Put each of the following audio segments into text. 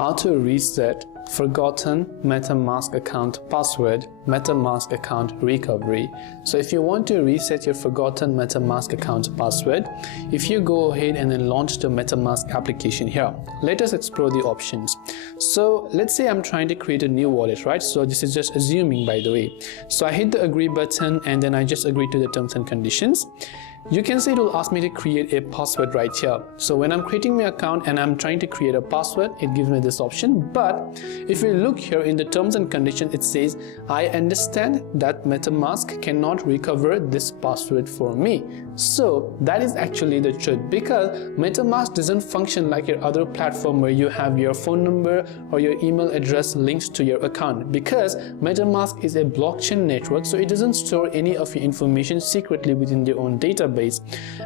how to reset forgotten MetaMask account password, MetaMask account recovery. So if you want to reset your forgotten MetaMask account password, if you go ahead and then launch the MetaMask application here, let us explore the options. So let's say I'm trying to create a new wallet, right? So this is just assuming, by the way. So I hit the agree button and then I just agree to the terms and conditions. You can see it will ask me to create a password right here. So when I'm creating my account and I'm trying to create a password, it gives me this option. But if we look here in the terms and conditions, it says, I understand that MetaMask cannot recover this password for me. So that is actually the truth, because MetaMask doesn't function like your other platform where you have your phone number or your email address linked to your account, because MetaMask is a blockchain network, so it doesn't store any of your information secretly within their own database.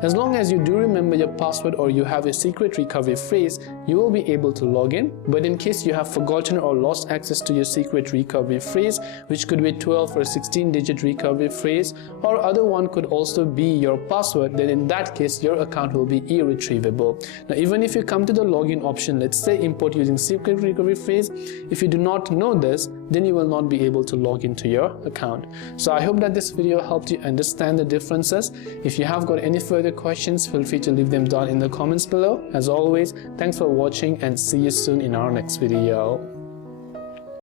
As long as you do remember your password or you have a secret recovery phrase, you will be able to log in. But in case you have forgotten or lost access to your secret recovery phrase, which could be 12 or 16-digit recovery phrase, or other one could also be your password, then in that case your account will be irretrievable. Now even if you come to the login option, let's say import using secret recovery phrase, if you do not know this, then you will not be able to log into your account. So I hope that this video helped you understand the differences. If you have got any further questions, feel free to leave them down in the comments below. As always, thanks for watching and see you soon in our next video.